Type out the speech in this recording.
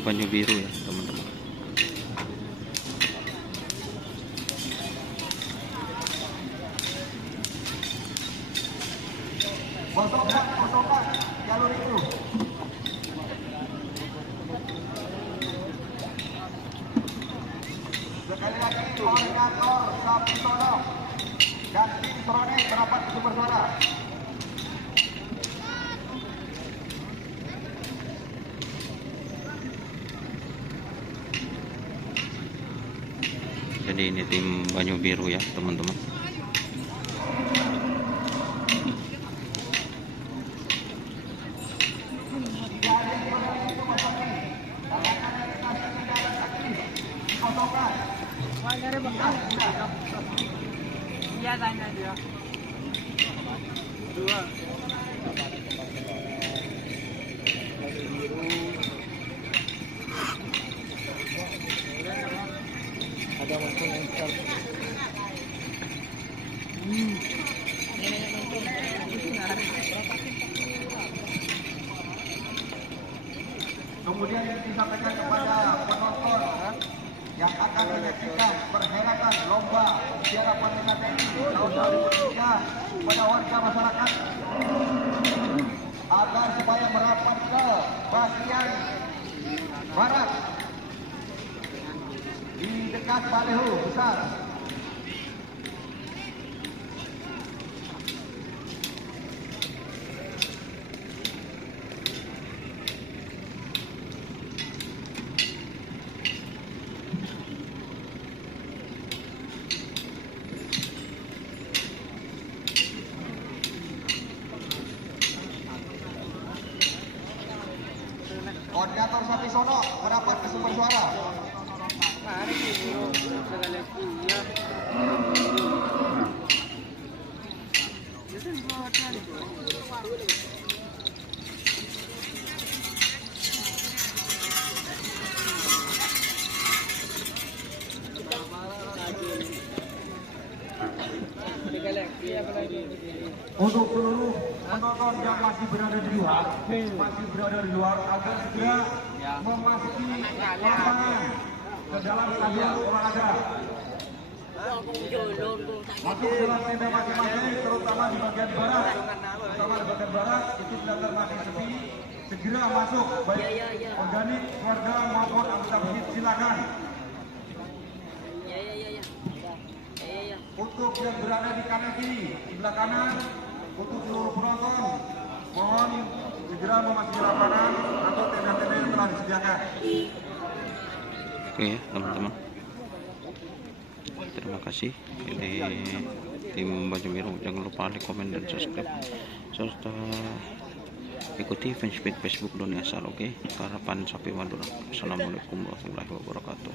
Banyu Biru ya teman-teman. Kosongkan jalur itu. Sekali lagi koordinator Sapi Sono dan tim Serone merapat ke sumber suara. Jadi ini tim Banyu Biru ya teman-teman. Iya tanya dia. Dua. Ada macam yang Kemudian disampaikan kepada penonton yang akan menyaksikan perhelatan lomba Piala Panglima TNI tahun 2003 pada warga masyarakat agar supaya merapat ke bagian barat di dekat baliho besar. Koordinator Sapi Sono merapat ke sumber suara. Untuk seluruh penonton yang masih berada di luar, agar segera memasuki lapangan ke dalam stadion olahraga. Masuk ke dalam tenda masing-masing, terutama di bagian barat. Itu benar-benar masih sepi. Segera masuk, baik organik, keluarga maupun anggota BID, silakan. Untuk yang berada di kanan kiri, sebelah kanan, untuk seluruh penonton, mohon segera memasuki lapangan atau tenda-tenda yang telah disediakan. Oke ya teman-teman. Terima kasih. Ini tim Banyu Biru. Jangan lupa like, komen, dan subscribe serta ikuti fanpage Facebook Doni Asal. Oke, Harapan Sapi Madura. Assalamualaikum warahmatullahi wabarakatuh.